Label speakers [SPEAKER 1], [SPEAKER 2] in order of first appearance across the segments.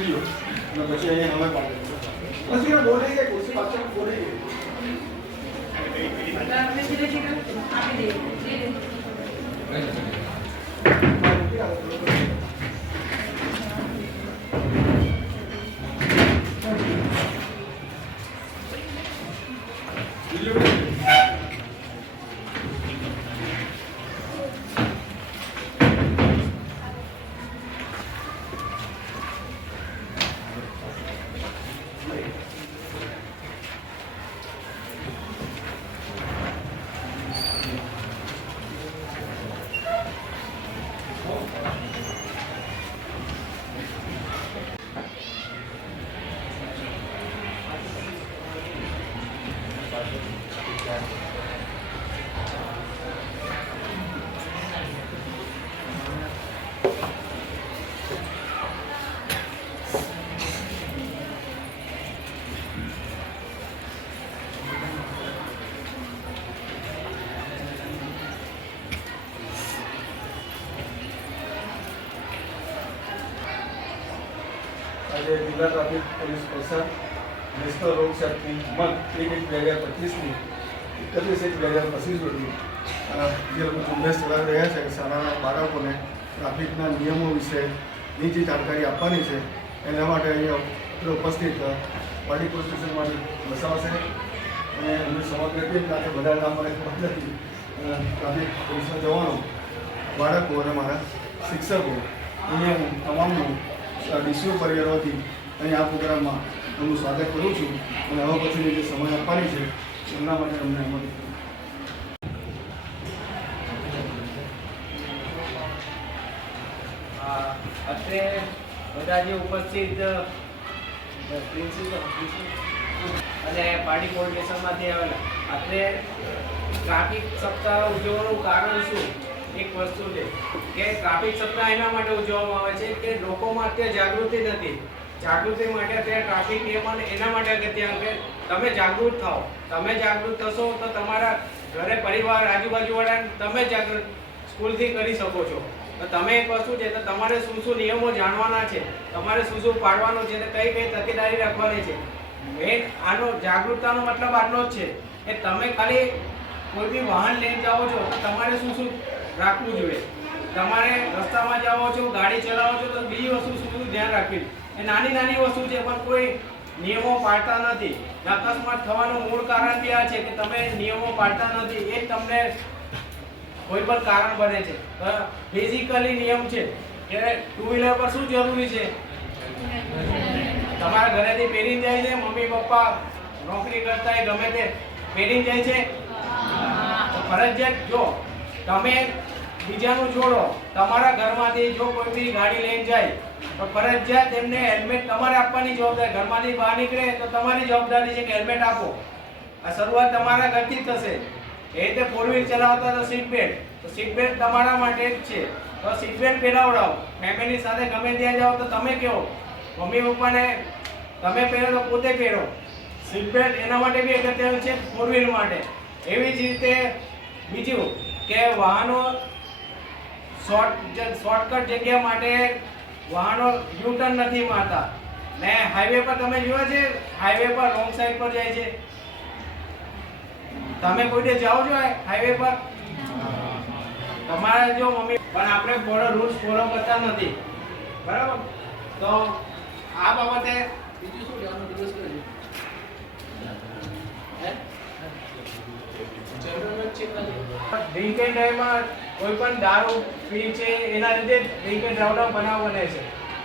[SPEAKER 1] અને વીડિયો અને પછી અહીંયા હવે પાડો પછી બોલી જાય ખુરશી પાછળ બોલી ગઈ આજે જિલ્લા traffic police station national road safety month એક એક બે હજાર પચીસની એકત્રીસ એક બે હજાર પચીસ સુધી જે લોકો ઝુંબેશ ચલાવી રહ્યા છે શાળાના બાળકોને ટ્રાફિકના નિયમો વિશેની જે જાણકારી આપવાની છે એના માટે અહીંયા ઉપસ્થિત અ, પાર્ટી પોલીસ સ્ટેશનમાંથી બસાવશે અને એમની સમગ્ર ટીમ સાથે બધા નામ નથી ટ્રાફિક પોલીસના જવાનો બાળકો અને મારા શિક્ષકો અહીંયા તમામનું ડીસીઓ પરિવારોથી અહીં આ પ્રોગ્રામમાં એમનું સ્વાગત કરું છું. અને હવે પછીની જે સમય આપવાની છે, એમના માટે અમને આમંત્રિત
[SPEAKER 2] અત્રે બધા જે ઉપસ્થિત અને પાર્ટી કોર્ડિનેશનમાંથી આવેલા. અત્રે ટ્રાફિક સપ્તાહ ઉજવવાનું કારણ શું? એક વસ્તુ છે કે ટ્રાફિક સપ્તાહ એના માટે ઉજવવામાં આવે છે કે લોકોમાં અત્યારે જાગૃતિ નથી. જાગૃતિ માટે અત્યારે ટ્રાફિક નિયમન એના માટે અગત્ય કે તમે જાગૃત થાઓ. તમે જાગૃત થશો તો તમારા ઘરે પરિવાર આજુબાજુવાળાને તમે જાગૃત સ્કૂલથી કરી શકો છો. તો તમે એક વસ્તુ છે, તો તમારે શું શું નિયમો જાણવાના છે? તમારે શું શું પાડવાનું છે? અને કઈ કઈ તકેદારી રાખવાની છે? મેન આનો જાગૃતતાનો મતલબ આટલો જ છે કે તમે ખાલી કોઈ બી વાહન લઈને જાઓ છો, તો તમારે શું શું રાખવું જોઈએ. તમારે રસ્તામાં જાઓ છો, ગાડી ચલાવો છો, તો બીજી વસ્તુ શું ધ્યાન રાખવી. એ નાની નાની વસ્તુ છે, પણ કોઈ નિયમો પાળતા નથી. અકસ્માત થવાનું મૂળ કારણ બી આ છે કે તમે નિયમો પાળતા નથી, એ તમને કોઈ પણ કારણ બને છે. ફિઝિકલી નિયમ છે કે ટુ વ્હીલર પર શું જરૂરી છે? તમારા ઘરેથી પહેરીને જાય છે, મમ્મી, પપ્પા, નોકરી કરતા એ ગમે તે પહેરીને જાય છે? ફરજિયાત જો તમે બીજાનું છોડો. તમારા ઘરમાંથી જો કોઈ બી ગાડી લઈને જાય, તો ફરજિયાત એમને હેલ્મેટ તમારે આપવાની જવાબદારી. ઘરમાંથી બહાર નીકળે તો તમારી જવાબદારી છે કે હેલ્મેટ આપો. આ શરૂઆત તમારા ઘરથી જ થશે. એ રીતે ફોર વ્હીલ ચલાવતા તો સીટ બેલ્ટ તો સીટ બેલ્ટ તમારા માટે જ છે. તો સીટ બેલ્ટ પહેરાવડાવો. ફેમિલી સાથે ગમે ત્યાં જાઓ તો તમે કહો, મમ્મી, પપ્પાને તમે પહેરો તો પોતે પહેરો. સીટ બેલ્ટ એના માટે બી અગત્યનું છે ફોર વ્હીલ માટે. એવી જ રીતે બીજું કે વાહનો શોર્ટ શોર્ટકટ જગ્યા માટે વાહનો યુટર્ન નથી મારતા. ને હાઈવે પર તમે જોયા છે હાઈવે પર રોંગ સાઈડ પર જાય છે. તમે કોઈ દે જાઓ છો હાઈવે પર? તમારે જો મમ્મી પણ આપણે ફોલો રૂલ્સ ફોલો કરતા નથી. બરાબર? તો આ બાબતે બીજું શું જવાનું દિવસ કરજો ડ્રિંક એન્ડ ડ્રાઈવમાં કોઈ પણ દારૂ, પી છે, એના લીધે ડ્રિંક એન્ડ ડ્રાઈવનો બનાવ બને છે.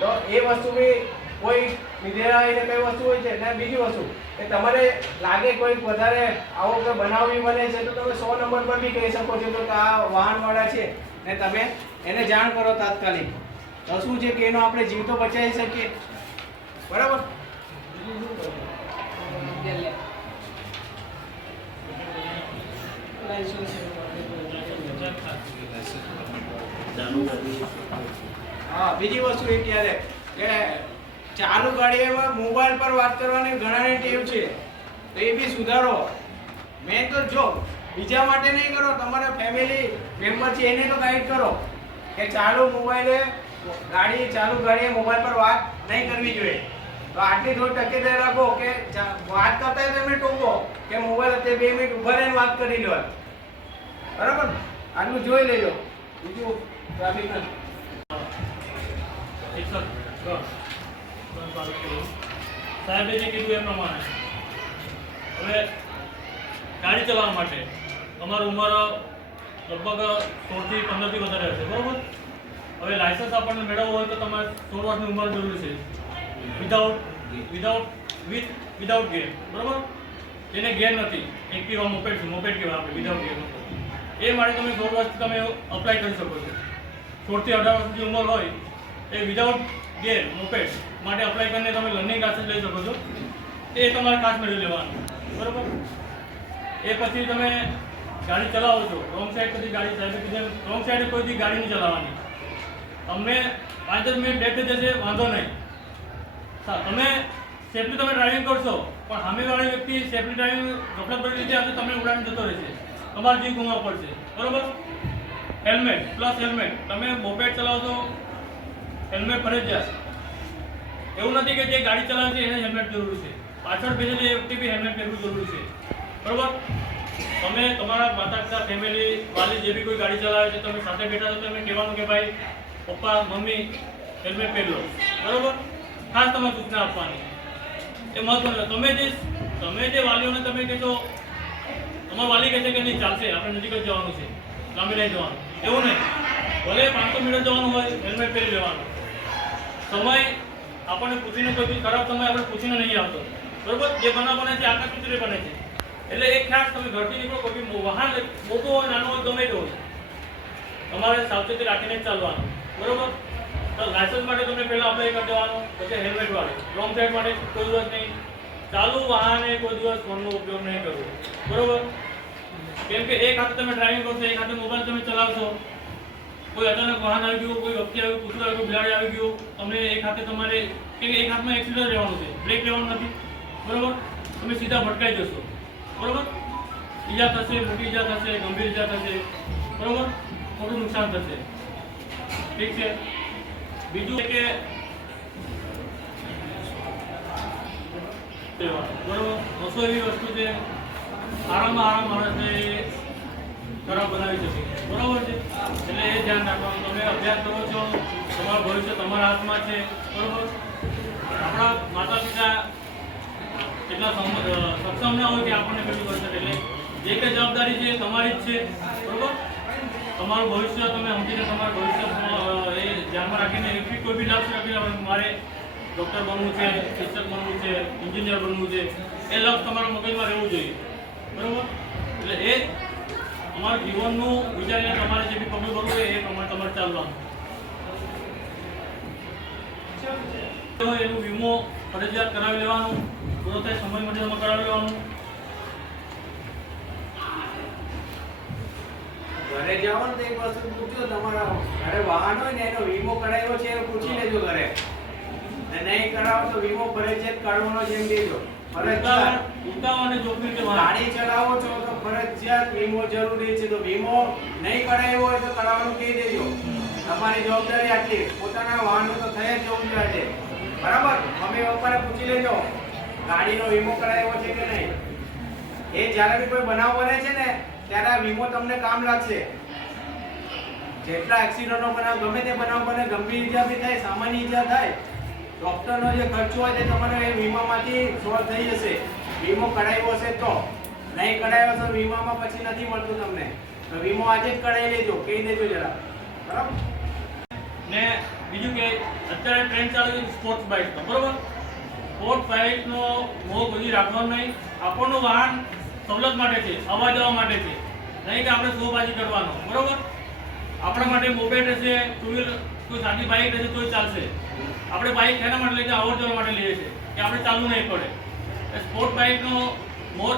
[SPEAKER 2] તો એ વસ્તુ બી કોઈ વિધેરા એને કઈ વસ્તુ હોય છે, ને બીજી વસ્તુ, કે તમારે લાગે કોઈ વધારે આવો કે બનાવવી બને છે, તો તમે સો નંબર પર બી કહી શકો છો કે આ વાહનવાળા છે, ને તમે એને જાણ કરો તાત્કાલિક. તો શું છે કે એનો આપણે જીવ તો બચાવી શકીએ? બરાબર? હા, બીજી વસ્તુ એ ક્યારે કે ચાલુ ગાડીમાં મોબાઈલ પર વાત કરવાની ઘણાની ટેવ છે. તો એ બી સુધારો. મેન તો જો, બીજા માટે નહીં કરો, તમારા ફેમિલી મેમ્બર છે, એને તો ગાઈડ કરો કે ચાલુ મોબાઈલે, ગાડી, ચાલુ ગાડીએ મોબાઈલ પર વાત નહીં કરવી જોઈએ. તો આટલી થોડી તકેદારી રાખો કે વાત કરતા હોય તમે ટોકો કે મોબાઈલ અત્યારે બે મિનિટ ઊભા રહીને વાત કરી લો બરાબર? આટલું જોઈ લેજો. બીજું
[SPEAKER 3] સાહેબે જે કીધું એ પ્રમાણે. હવે ગાડી ચલાવવા માટે અમારી ઉંમર લગભગ સોળથી પંદરથી વધારે હશે, બરોબર? હવે લાયસન્સ આપણને મેળવવું હોય તો તમારે સોળ વર્ષની ઉંમર જરૂરી છે. Without without with without gear બરાબર? જેને ગેર નથી એક્ટિવા મોપેડ છે મોપેડ કહેવાય આપણે વિધાઉટ ગેર એ માટે તમે સોળ વર્ષથી તમે અપ્લાય કરી શકો છો. સોળથી અઢાર વર્ષની ઉંમર હોય એ વિધાઉટ ગેર મોપેડ માટે અપ્લાય કરીને તમે લર્નિંગ ક્લાસીસ લઈ શકો છો. એ તમારે ખાસ મેળવી લેવાનું. બરાબર? એ પછી તમે ગાડી ચલાવો છો. રોંગ સાઈડ પછી ગાડી સાહેબ કીધું રોંગ સાઈડે કોઈથી ગાડી નહીં ચલાવવાની. તમને પાંચ દસ મિનિટ લેટ જશે, વાંધો નહીં. તમે સેફલી તમે ડ્રાઇવિંગ કરશો, પણ સામેવાળી વ્યક્તિ સેફલી ડ્રાઇવિંગ ગફલતભરી રીતે આવશે તમને ઉડાડી જતો રહેશે. તમારે જીવ ગુમાવવો પડશે. બરોબર? Helmet, plus helmet. તમે મોપેડ ચલાવશો, હેલ્મેટ ફરજિયાત એવું નથી કે જે ગાડી ચલાવે છે એને હેલ્મેટ જરૂરી છે. પાછળ બેસેલી વ્યક્તિ બી હેલ્મેટ પહેરવું જરૂરી છે. બરોબર? તમે તમારા માતા પિતા ફેમિલી વાલી જે બી કોઈ ગાડી ચલાવે છે, તમે સાથે બેઠા છો, તમે કહેવાનું કે ભાઈ, પપ્પા, મમ્મી, હેલ્મેટ પહેરી લો. બરોબર? ખાસ તમારે સૂચના આપવાની. એ મહત્વનું તમે જે તમે જે વાલીઓને તમે કહેશો તમારા વાલી કહેશે કે નહીં, ચાલશે. આપણે નજીક જ જવાનું છે. લાંબી નહીં જવાનું. એવું નહીં. ભલે પાંચસો મીટર જવાનું હોય હેલ્મેટ પહેરી લેવાનું. સમય આપણને પૂછીને કોઈ બી ખરાબ સમય આપણે પૂછીને નહીં આવતો. બરોબર? જે બનાવ બને છે, આકાશ ચિત્રે બને છે. એટલે એક ખાસ તમે ઘરથી નીકળો, કોઈ બી વાહન મોટું હોય, નાનું હોય, ગમે તે હોય તમારે સાવચેતી રાખીને ચાલવાનું. બરોબર? તો લાયસન્સ માટે તમે પહેલાં અપ્લાય કરી દેવાનું, પછી હેલ્મેટ વાળે. રોંગ સાઈડ માટે કોઈ દિવસ નહીં. ચાલુ વાહને કોઈ દિવસ ફોનનો ઉપયોગ નહીં કરવો. બરોબર? કેમ કે એક હાથે તમે ડ્રાઇવિંગ કરશો એક હાથે મોબાઈલ તમે ચલાવશો. કોઈ અચાનક વાહન આવી ગયું, કોઈ વ્યક્તિ આવ્યું કૂતરું આવી ગયું, બિલાડી આવી ગયું, તમને એક હાથે તમારે કે એક હાથમાં એક્સિડન્ટ રહેવાનું છે બ્રેક લેવાનું નથી. બરોબર? તમે સીધા ભટકાઈ જશો. બરોબર? ઈજા થશે, મોટી ઈજા થશે, ગંભીર ઈજા થશે. બરોબર? મોટું નુકસાન થશે. ઠીક છે? બીજું કે બરોબર? બસો એવી વસ્તુ છે. આરામમાં આરામ માણસને ખરાબ બનાવી શકે. બરાબર છે? એટલે એ ધ્યાન રાખવાનું. તમે અભ્યાસ કરો છો, તમારું ભવિષ્ય તમારા હાથમાં છે. બરાબર? આપણા માતા પિતા એટલા સક્ષમ ના હોય કે આપણને પેલું કરી એટલે જે કંઈ જવાબદારી છે તમારી જ છે. બરાબર? તમારું ભવિષ્ય તમે સમજીને તમારું ભવિષ્ય એ ધ્યાનમાં રાખીને એવી કોઈ બી લક્ષ્ય રાખીને મારે ડૉક્ટર બનવું છે, શિક્ષક બનવું છે, એન્જિનિયર બનવું છે, એ લક્ષ તમારા મગજમાં રહેવું જોઈએ. બરોબર? એટલે એ તમારા જીવનનું વિચારીને તમારે જે બી પગલું ભરવું હોય એ પ્રમાણે તમારે ચાલવાનું. એનું વીમો ફરજિયાત કરાવી લેવાનું પૂરો થાય સમય મર્યાદામાં કરાવી લેવાનું.
[SPEAKER 2] ઘરે જાઓ ને એક વસ્તુ પૂછજો તમારા ઘરે વાહન હોય ને એનો વીમો કરાવ્યો છે એ પૂછી લેજો ઘરે. ને નહીં કરાવો તો વીમો ફરજિયાત કાઢવાનો છે એમ કહેજો. ફરજિયાત.
[SPEAKER 3] ઉતાવળ અને જોખમી કે
[SPEAKER 2] ગાડી ચલાવો છો તો ફરજિયાત વીમો જરૂરી છે. તો વીમો નહીં કરાવ્યો હોય તો કરાવવાનું કહી દેજો. તમારી જવાબદારી આટલી પોતાના વાહનનું તો થઈ જ જવું જોઈએ બરાબર? મમ્મી પપ્પાને પૂછી લેજો. ગાડીનો વીમો કરાવ્યો છે કે નહીં? એ જ્યારે બી કોઈ બનાવ બને છે ને, ત્યારે આ વીમો તમને કામ લાગશે. જેટલા એક્સિડન્ટનો બનાવ ગમે તે બનાવ બને, ગંભીર ઈજા બી થાય, સામાન્ય ઈજા થાય, ડોક્ટરનો જે ખર્ચો હોય તે તમારે એ વીમામાંથી સોલ્વ થઈ જશે. વીમો કઢાવ્યો હશે તો? નહીં કઢાવ્યો તો વીમામાં પછી નથી મળતું તમને. તો વીમો આજે જ કઢાવી લેજો, કહી દેજો જરા. બરાબર?
[SPEAKER 3] ને બીજું કે, અત્યારે ટ્રેન્ડ ચાલે છે સ્પોર્ટ્સ બાઇકનો બરોબર? સ્પોર્ટ્સ બાઇકનો મોહ બધી રાખવાનો નહીં. આપણનું વાહન સવલત માટે છે, આવવા જવા માટે છે. નહીં કે આપણે શોબાજી કરવાનો, બરોબર? આપણા માટે મોબાઈલ હશે ટુ વ્હીલર કોઈ સાદી બાઇક હશે તોય ચાલશે. આપણે બાઇક એના માટે લઈ છીએ અવર જવર માટે લઈએ છીએ, કે આપણે ચાલવું નહીં પડે. સ્પોર્ટ બાઇકનો મોર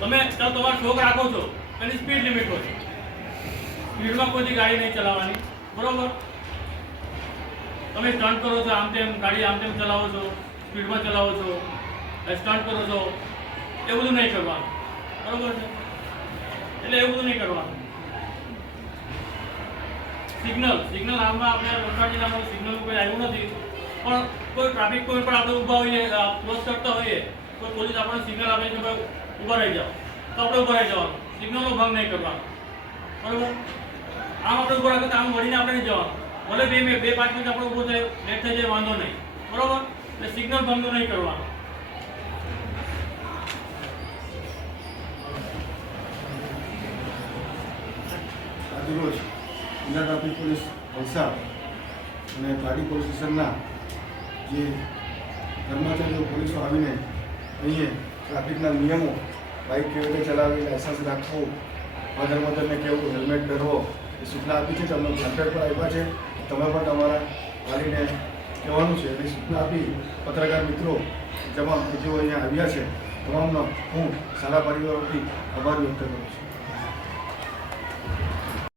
[SPEAKER 3] તમે તમારો શોખ રાખો છો, એની સ્પીડ લિમિટ હોય. સ્પીડમાં કોઈથી ગાડી નહીં ચલાવવાની. બરોબર? તમે સ્ટન્ટ કરો છો, આમ તેમ ગાડી આમ તેમ ચલાવો છો, સ્પીડમાં ચલાવો છો સ્ટન્ટ કરો છો, એ બધું નહીં કરવાનું. બરોબર છે? એટલે એવું બધું નહીં કરવાનું. સિગ્નલ સિગ્નલ હાલમાં આપણે વલસાડ જિલ્લામાં સિગ્નલ કોઈ આવ્યું નથી. પણ કોઈ ટ્રાફિક કોઈ પણ આપણે ઊભા હોઈએ ક્રોસ કરતા હોઈએ કોઈ પોલીસ આપણને સિગ્નલ આપે કે ભાઈ ઊભા રહી જાઓ. તો આપણે ઊભા રહી જવાનું. સિગ્નલનો ભંગ નહીં કરવાનો. બરાબર આમ આપણે ઊભા રાખે તો આમ વળીને આપણે નહીં જવાનું. ભલે બે મિનિટ, બે પાંચ મિનિટ આપણે ઊભો થાય લેટ થઈ જાય, વાંધો નહીં. બરાબર? એટલે સિગ્નલ ભંગ નહીં કરવાનો.
[SPEAKER 1] આજરોજ જિલ્લા ટ્રાફિક પોલીસ વલસાડ અને પાડી પોલીસ સ્ટેશનના જે કર્મચારીઓ પોલીસો આવીને અહીંયા ટ્રાફિકના નિયમો બાઇક કેવી રીતે ચલાવવી લાયસન્સ રાખવું મધર મધરને કેવું હેલ્મેટ પહેરવો, એ સૂચના આપી છે, તમને કોન્ટ્રાક્ટ પર આપ્યા છે. તમે પણ તમારા વાલીને કહેવાનું છે, એની સૂચના આપી, પત્રકાર મિત્રો, જેમાં જેઓ અહીંયા આવ્યા છે, તમામનો હું સારા પરિવારોથી આભાર વ્યક્ત કરું છું.